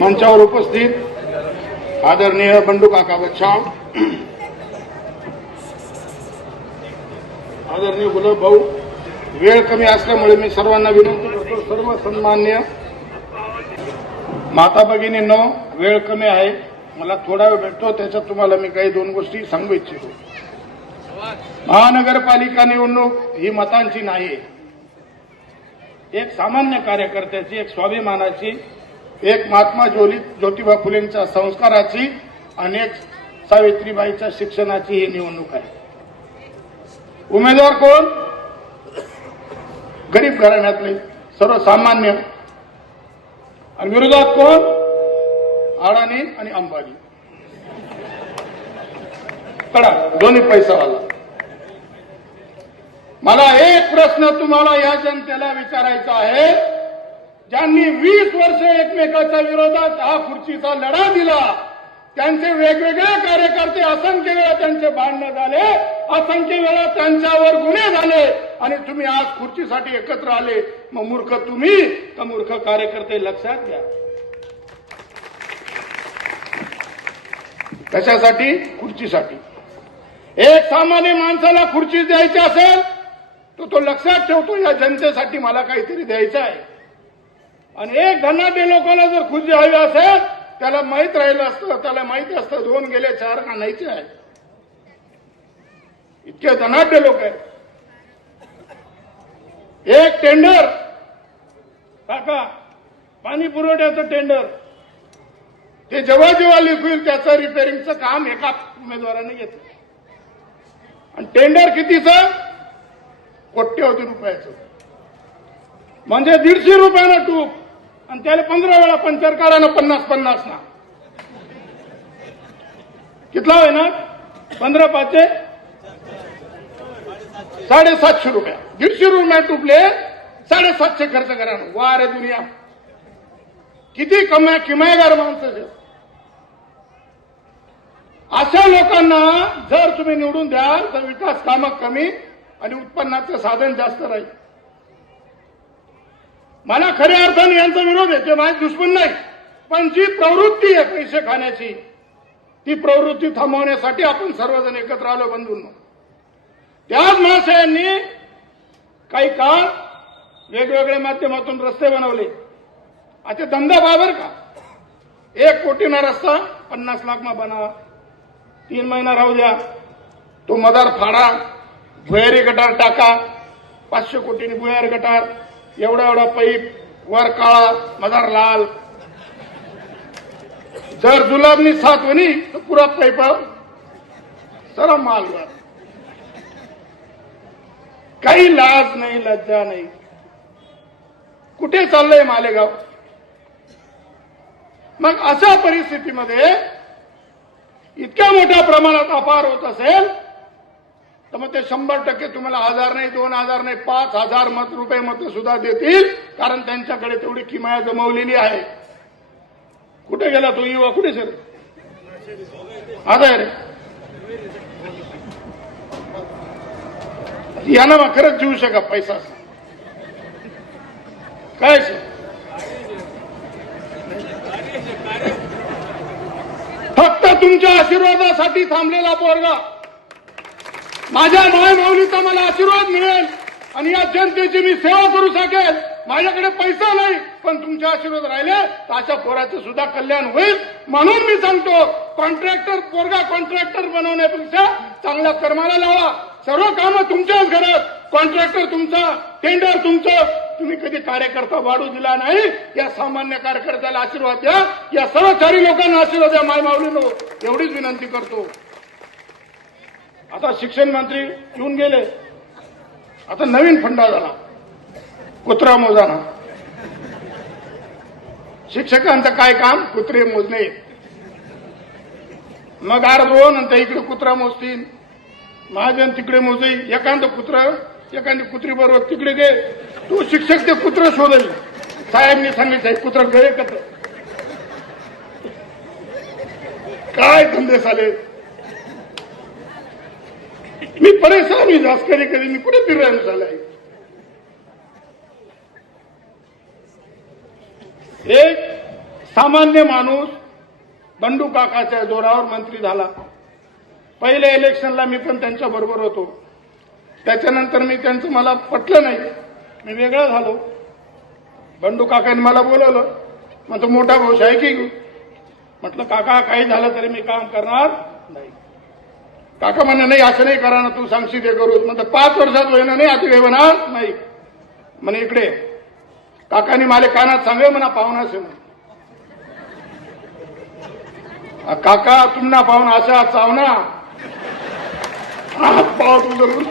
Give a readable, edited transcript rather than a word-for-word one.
मंचावर उपस्थित आदरणीय बंडू काका बच्चाव, आदरणीय गुलाब भाऊ, वेळ कमी असल्यामुळे मी सर्वांना विनंती करतो, सर्व सन्मान्य माता भगिनींनो, वेळ कमी आहे, मला थोडा वेळ भेटतो, त्याच्यात तुम्हाला मी काही दोन गोष्टी सांगू इच्छितो. महानगरपालिका निवडणूक ही मतांची नाही, एक सामान्य कार्यकर्त्याची, एक स्वाभिमानाची, एक महात्मा ज्योतिबा फुलेंच्या संस्काराची आणि एक सावित्रीबाईच्या शिक्षणाची ही निवडणूक आहे. उमेदवार कोण? गरीब घराण्यातले सर्वसामान्य. आणि विरोधात कोण? अडाणी आणि अंबानी. कडा दोन्ही पैसावाला. मला एक प्रश्न तुम्हाला या जनतेला विचारायचा आहे, ज्यांनी 20 वर्ष एकमेकाच्या विरोधात हा खुर्चीचा लढा दिला, त्यांचे वेगवेगळे कार्यकर्ते असंख्य वेळा त्यांचे भांडण झाले, असंख्य वेळा त्यांच्यावर गुन्हे झाले, आणि तुम्ही आज खुर्चीसाठी एकत्र आले. मग मूर्ख तुम्ही का मूर्ख कार्यकर्ते? लक्षात घ्या. कशासाठी? खुर्चीसाठी. एक सामान्य माणसाला खुर्ची द्यायची असेल तो लक्षात ठेवतो, या जनतेसाठी मला काहीतरी द्यायचं आहे. आणि एक धनाढ्य लोकांना जर खुर्ची हवी असेल, त्याला माहीत राहिलं असतं, त्याला माहिती असतं 2 गेले 4 आणायचे आहे. इतके धनाढ्य लोक आहेत. एक टेंडर काका, पाणी पुरवठ्याचं टेंडर, ते जेव्हा जेव्हा लीक होईल त्याचं रिपेअरिंगचं काम एका उमेदवाराने घेतलं. आणि टेंडर कितीचं? कोट्यवधी रुपयाचं. म्हणजे 150 रुपयानं टूप, आणि त्याला 15 वेळा पंचर काढा ना, 50-50 ना. कितला होय ना? 15 पाचे 750 रुपये. 150 रुपये टूपले 750 खर्च करा. वा रे दुनिया, किती किमयागार माणसं. अशा लोकांना जर तुम्ही निवडून द्याल तर विकास कामं कमी आणि उत्पन्नाचं साधन जास्त राहील. मला खऱ्या अर्थाने यांचा विरोध आहे, ते माझे दुश्मन नाही, पण जी प्रवृत्ती आहे पैसे खाण्याची, ती प्रवृत्ती थांबवण्यासाठी आपण सर्वजण एकत्र आलो बंधूंनो. त्याच महाशयांनी काही काळ वेगवेगळ्या माध्यमातून रस्ते बनवले. आता धंदा बाबर का? 1 कोटीना रस्ता 50 लाख मा बनवा, 3 महिना राहू द्या, तो मदार फाडा, भुयारी गटार टाका, 500 कोटींनी भुयारी गटार, एवढा पाईप, वर काळा मदार लाल. जर जुलाबनी साथ होनी तर पुरा पाईप सर्व मालवर. काही लाज नाही, लज्जा नाही. कुठे चाललंय मालेगाव? मग अशा परिस्थितीमध्ये इतक्या मोठ्या प्रमाणात अपार होत असेल तर मग ते 100% तुम्हाला 1000 नाही, 2000 नाही, 5000 रुपये मत सुद्धा देतील, कारण त्यांच्याकडे तेवढी किमया जमवलेली आहे. कुठे गेला तो युवा? कुठे सर? आता रे यांना मग खरंच जीव शका पैसा काय सर? फक्त तुमच्या आशीर्वादासाठी थांबलेला पोरगा. माझ्या माय माऊलीचा मला आशीर्वाद मिळेल आणि या जनतेची मी सेवा करू शकेल. माझ्याकडे पैसा नाही, पण तुमचे आशीर्वाद राहिले तर अशा पोराचं सुद्धा कल्याण होईल. म्हणून मी सांगतो, पोरगा कॉन्ट्रॅक्टर बनवण्यापेक्षा चांगल्या कर्माला लावा. सर्व कामं तुमच्याच घरात, कॉन्ट्रॅक्टर तुमचा, टेंडर तुमचं. तुम्ही कधी कार्यकर्ता वाढू दिला नाही. या सामान्य कार्यकर्त्याला आशीर्वाद द्या, या सर्व 4 लोकांना आशीर्वाद द्या. माय माऊलीनो, एवढीच विनंती करतो. आता शिक्षण मंत्री येऊन गेले, आता नवीन फंडा झाला, कुत्रा मोजाना. शिक्षकांचं काय काम? कुत्रे मोजणे. मग R2 नंतर इकडे कुत्रा मोजतील, महाजन तिकडे मोजेल. एखादं एखादी कुत्री बरोबर तिकडे गे, तू शिक्षक ते कुत्र शोधेल. साहेबनी सांगितलं कुत्र गळे कत्र. काय धंदे झाले. मी परेशान मी जास्त कधी मी कुठे फिरायला झालाय. एक सामान्य माणूस बंडू काकाच्या जोरावर मंत्री झाला. पहिल्या इलेक्शनला मी पण त्यांच्या बरोबर होतो. त्याच्यानंतर मी त्यांचं मला पटलं नाही, मी वेगळा झालो. बंडू काकांनी मला बोलवलं, मग तो मोठा भाऊ शायकी घेऊ. म्हटलं काका काही झालं तरी मी काम करणार नाही. काका म्हणणं नाही असं नाही करा ना, तू सांगशील ते करू. म्हणजे 5 वर्षात होईना नाही आता काही होणार नाही म्हणे. इकडे काकांनी माझ्या कानात सांगे म्हणा पाहुणा से म्हणे. काका तुम्हाला पाहुणा अशा चावना पाव तुझं